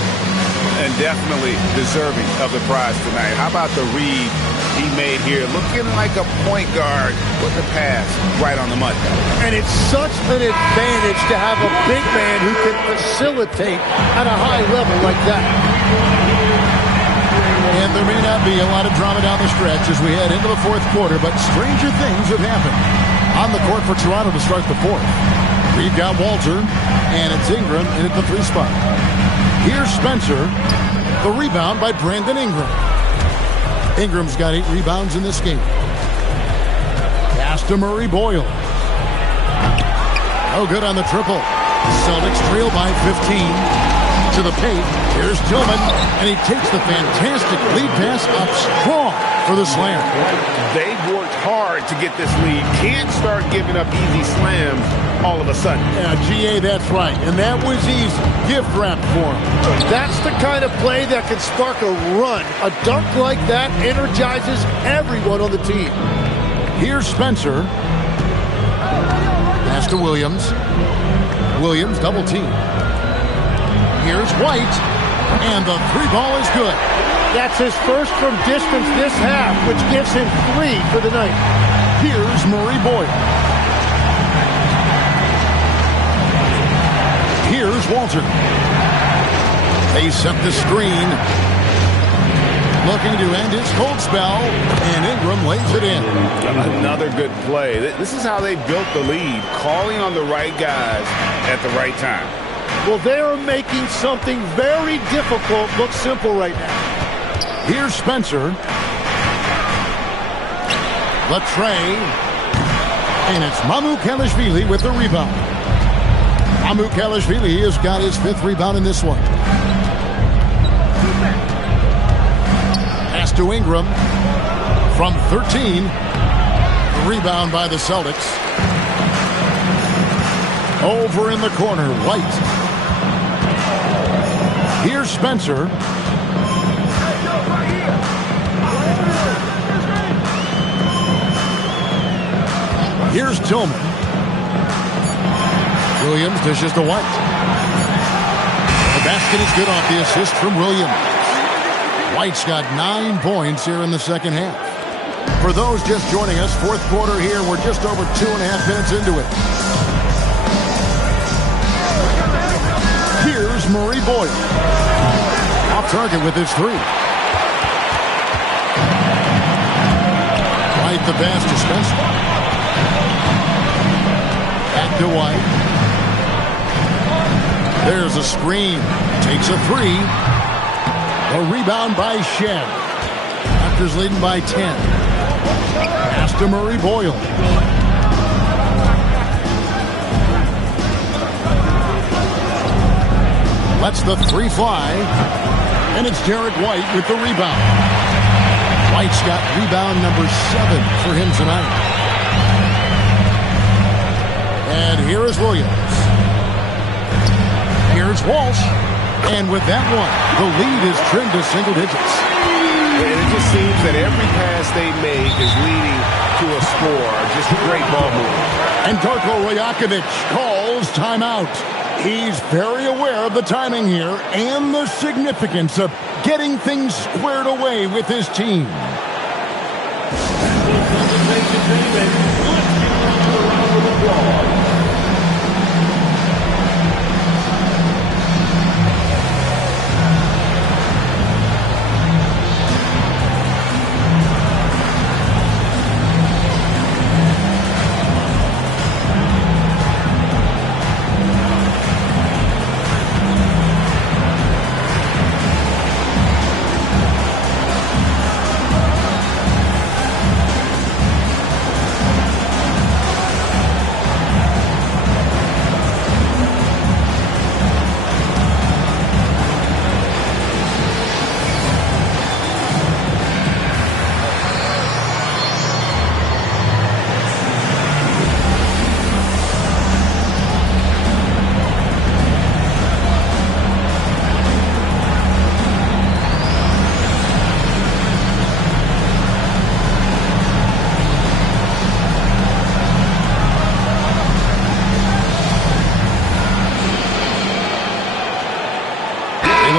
And definitely deserving of the prize tonight. How about the read he made here? Looking like a point guard with the pass right on the money. And it's such an advantage to have a big man who can facilitate at a high level like that. And there may not be a lot of drama down the stretch as we head into the fourth quarter, but stranger things have happened. On the court for Toronto to start the fourth. We've got Walter, and it's Ingram in at the 3 spot. Here's Spencer. The rebound by Brandon Ingram. Ingram's got 8 rebounds in this game. Pass to Murray Boyle. No good on the triple. Celtics trail by 15. To the paint. Here's Tillman, and he takes the fantastic lead pass up strong for the slam. They've worked hard to get this lead. Can't start giving up easy slams all of a sudden. Yeah, GA, that's right. And that was easy. Gift wrap for him. That's the kind of play that can spark a run. A dunk like that energizes everyone on the team. Here's Spencer. Pass to Williams. Williams double team. Here's White. And the 3 ball is good. That's his first from distance this half, which gives him 3 for the night. Here's Murray Boyle. Here's Walter. They set the screen. Looking to end his cold spell, and Ingram lays it in. Another good play. This is how they built the lead, calling on the right guys at the right time. Well, they are making something very difficult look simple right now. Here's Spencer. Latre. And it's Mamu Kalashvili with the rebound. Mamu Kalashvili has got his 5th rebound in this one. Pass to Ingram from 13. Rebound by the Celtics. Over in the corner, White. Here's Spencer. Here's Tillman. Williams dishes to White. The basket is good off the assist from Williams. White's got 9 points here in the second half. For those just joining us, fourth quarter here, we're just over 2.5 minutes into it. Here's Murray Boyle. Off target with his 3. White the pass to Spencer. Back to White. There's a screen. Takes a three. A rebound by Shed. Raptors leading by 10. Pass to Murray Boyle. Lets the three fly. And it's Derek White with the rebound. White's got rebound number 7 for him tonight. And here is Williams. Here's Walsh. And with that one, the lead is trimmed to single digits. And it just seems that every pass they make is leading to a score. Just a great ball movement. And Darko Rajakovic calls timeout. He's very aware of the timing here and the significance of getting things squared away with his team.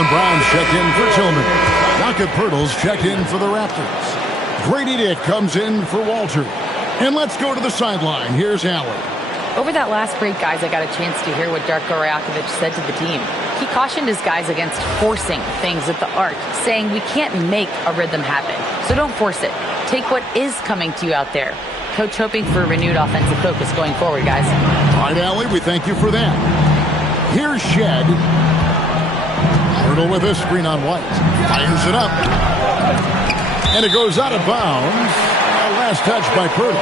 Brown's checked in for Tillman. Jakob Poeltl's checked in for the Raptors. Grady Dick comes in for Walter. And let's go to the sideline. Here's Allen. Over that last break, guys, I got a chance to hear what Darko Rajakovic said to the team. He cautioned his guys against forcing things at the arc, saying we can't make a rhythm happen, so don't force it. Take what is coming to you out there. Coach hoping for a renewed offensive focus going forward, guys. All right, Allie, we thank you for that. Here's Shed. Poeltl with a screen on White. Fires it up. And it goes out of bounds. Last touch by Poeltl.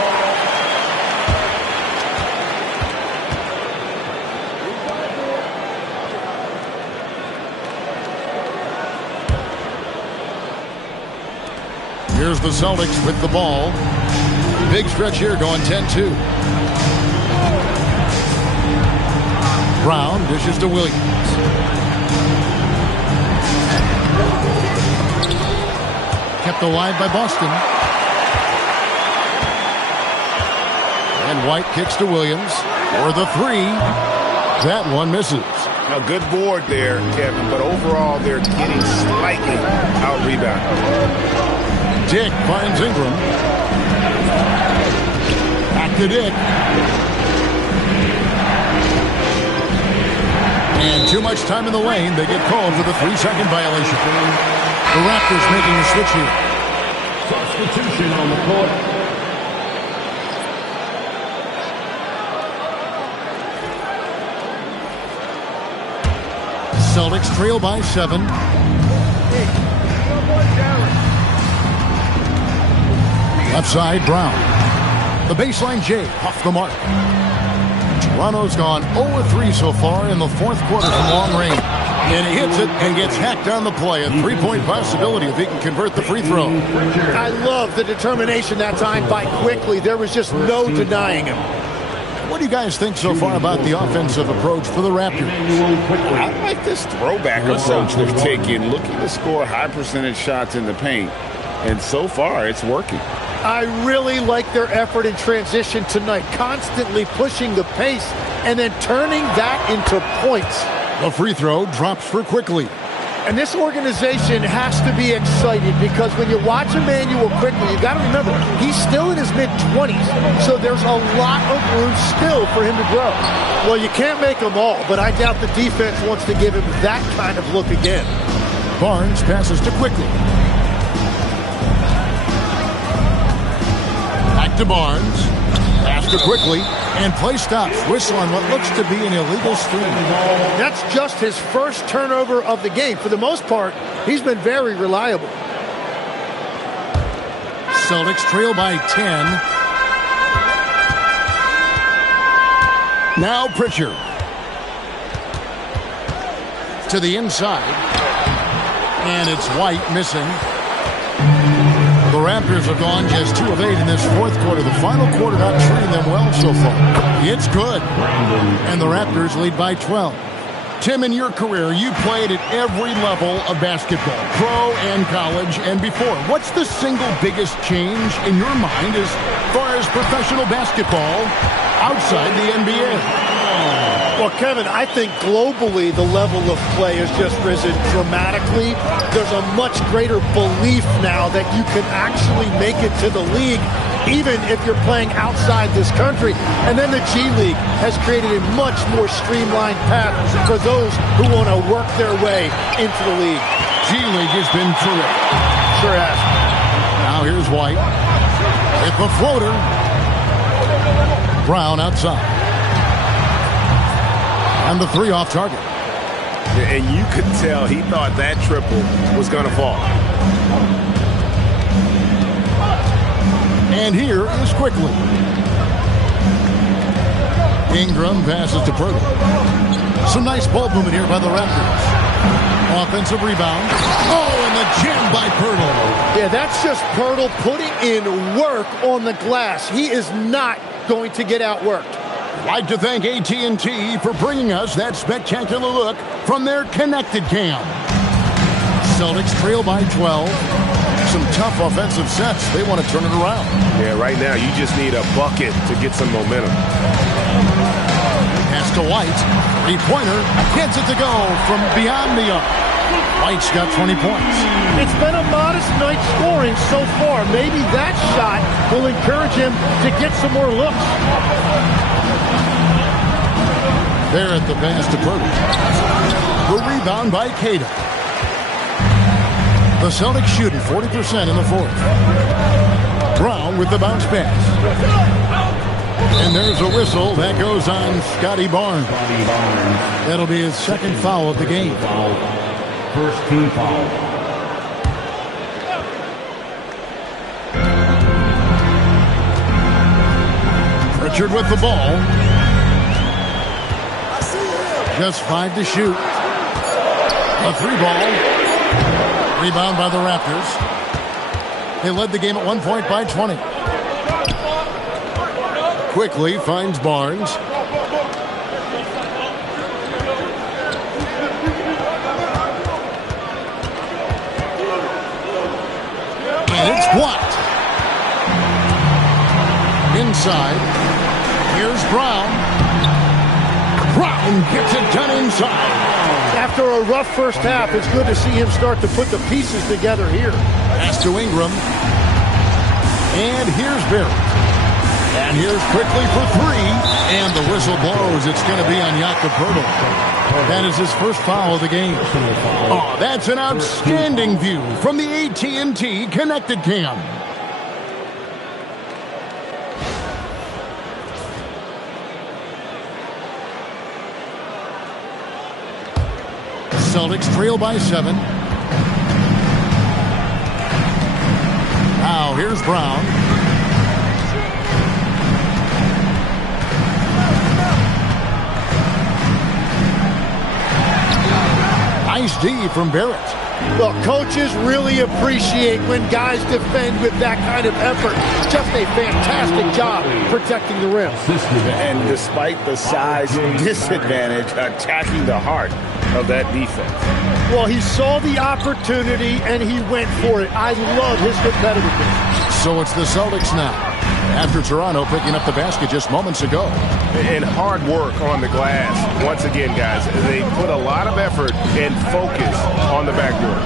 Here's the Celtics with the ball. Big stretch here going 10-2. Brown dishes to Williams. Kept alive by Boston. And White kicks to Williams for the three. That one misses. A good board there, Kevin, but overall they're getting slightly out-rebounded. Dick finds Ingram. Back to Dick. And too much time in the lane. They get called for the 3-second violation. The Raptors making a switch here. Substitution on the court. Celtics trail by 7. Left side, Brown. The baseline, Jay, off the mark. Toronto's gone 0-3 so far in the fourth quarter from long range. And he hits it and gets hacked on the play. A 3-point possibility if he can convert the free throw. I love the determination that time by Quickly. There was just no denying him. What do you guys think so far about the offensive approach for the Raptors? I like this throwback approach they're taking, looking to score high percentage shots in the paint. And so far, it's working. I really like their effort in transition tonight, constantly pushing the pace and then turning that into points. The free throw drops for Quickly. And this organization has to be excited because when you watch Emmanuel Quickly, you got to remember, he's still in his mid-20s, so there's a lot of room still for him to grow. Well, you can't make them all, but I doubt the defense wants to give him that kind of look again. Barnes passes to Quickly. to Barnes. Pass to quickly, and play stops. Whistle on what looks to be an illegal screen. That's just his first turnover of the game. For the most part, he's been very reliable. Celtics trail by 10. Now Pritchard. To the inside. And it's White missing. The Raptors have gone just 2 of 8 in this fourth quarter. The final quarter not treating them well so far. It's good. And the Raptors lead by 12. Tim, in your career, you played at every level of basketball, pro and college and before. What's the single biggest change in your mind as far as professional basketball outside the NBA? Well, Kevin, I think globally the level of play has just risen dramatically. There's a much greater belief now that you can actually make it to the league, even if you're playing outside this country. And then the G League has created a much more streamlined path for those who want to work their way into the league. G League has been terrific. Sure has. Now here's White. With the floater. Brown outside. And the 3 off target. And you could tell he thought that triple was going to fall. And here is quickly. Ingram passes to Pirtle. Some nice ball movement here by the Raptors. Offensive rebound. Oh, and the jam by Pirtle. Yeah, that's just Pirtle putting in work on the glass. He is not going to get outworked. Like to thank AT&T for bringing us that spectacular look from their connected cam. Celtics trail by 12. Some tough offensive sets. They want to turn it around. Yeah, right now you just need a bucket to get some momentum. Pass to White. 3-pointer. Gets it to go from beyond the arc. White's got 20 points. It's been a modest night scoring so far. Maybe that shot will encourage him to get some more looks. There at the pass to Pirtle. The rebound by Cato. The Celtics shooting 40% in the fourth. Brown with the bounce pass. And there's a whistle that goes on Scotty Barnes. That'll be his second foul of the game. First team foul. Pritchard with the ball. Just 5 to shoot. A 3-ball. Rebound by the Raptors. They led the game at 1 point by 20. Quickly finds Barnes. And it's blocked. Inside. Here's Brown. Brown gets it done inside. After a rough first half, it's good to see him start to put the pieces together here. Pass to Ingram. And here's Barrett. And here's quickly for 3. And the whistle blows. It's going to be on Jakob Poeltl. That is his first foul of the game. Oh, that's an outstanding view from the AT&T Connected Cam. Celtics trail by 7. Now here's Brown. Nice D from Barrett. Well, coaches really appreciate when guys defend with that kind of effort. Just a fantastic job protecting the rim. And despite the size disadvantage, attacking the heart of that defense. Well, he saw the opportunity and he went for it. I love his competitiveness. So it's the Celtics now, after Toronto picking up the basket just moments ago. And hard work on the glass. Once again, guys, they put a lot of effort and focus on the backboard.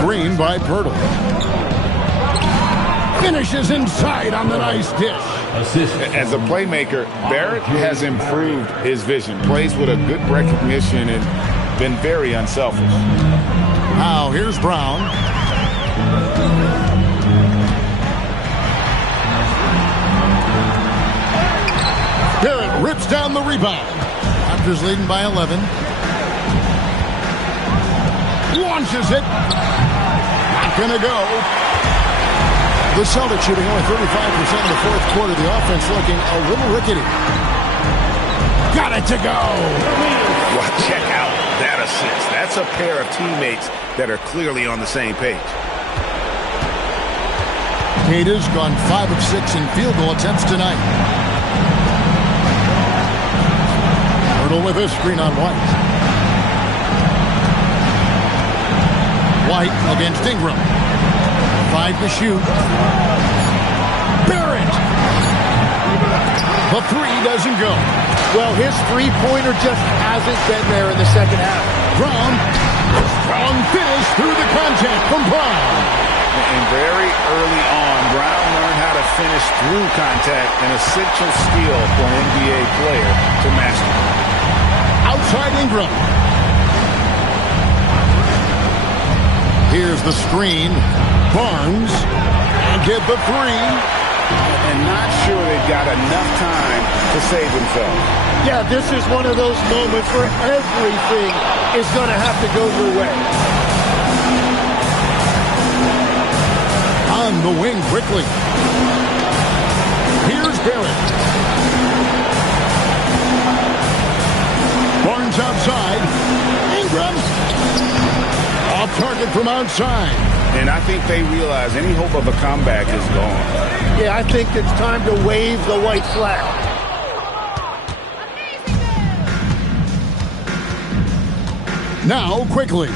Screen by Pirtle. Finishes inside on the nice dish. As a playmaker, Barrett has improved his vision. Plays with a good recognition and been very unselfish. Now here's Brown. Barrett rips down the rebound. Raptors leading by 11. Launches it. Not going to go. The Celtics shooting only 35% in the fourth quarter. The offense looking a little rickety. Got it to go. Well, check out that assist. That's a pair of teammates that are clearly on the same page. Kata's gone 5 of 6 in field goal attempts tonight. Hurdle with a screen on White. White against Ingram. 5 to shoot. Barrett. The 3 doesn't go. Well, his three-pointer just hasn't been there in the second half. Brown. Strong finish through the contact from Brown. And very early on, Brown learned how to finish through contact, an essential skill for an NBA player to master. Outside Ingram. Here's the screen. Barnes. And get the 3. And not sure they've got enough time to save themselves. Yeah, this is one of those moments where everything is going to have to go your way. On the wing quickly. Here's Barrett. Barnes outside. Ingram. Off target from outside. And I think they realize any hope of a comeback is gone. Yeah, I think it's time to wave the white flag. Now quickly.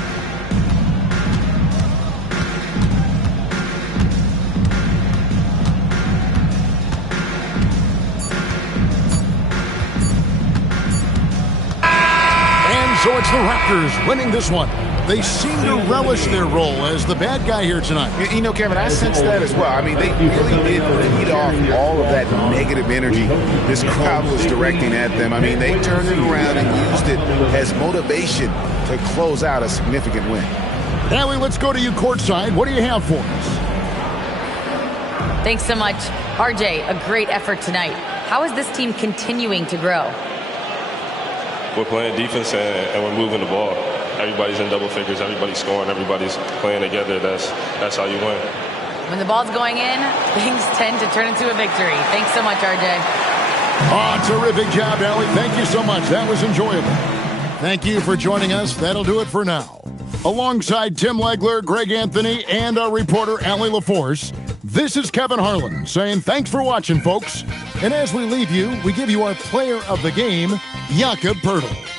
And so it's the Raptors winning this one. They seem to relish their role as the bad guy here tonight. You know, Kevin, I sense that as well. I mean, they really did feed off all of that negative energy this crowd was directing at them. I mean, they turned it around and used it as motivation to close out a significant win. Allie, let's go to you courtside. What do you have for us? Thanks so much. RJ, a great effort tonight. How is this team continuing to grow? We're playing defense and we're moving the ball. Everybody's in double figures. Everybody's scoring. Everybody's playing together. That's how you win. When the ball's going in, things tend to turn into a victory. Thanks so much, RJ. Oh, terrific job, Allie. Thank you so much. That was enjoyable. Thank you for joining us. That'll do it for now. Alongside Tim Legler, Greg Anthony, and our reporter, Allie LaForce, this is Kevin Harlan saying thanks for watching, folks. And as we leave you, we give you our player of the game, Jakob Poeltl.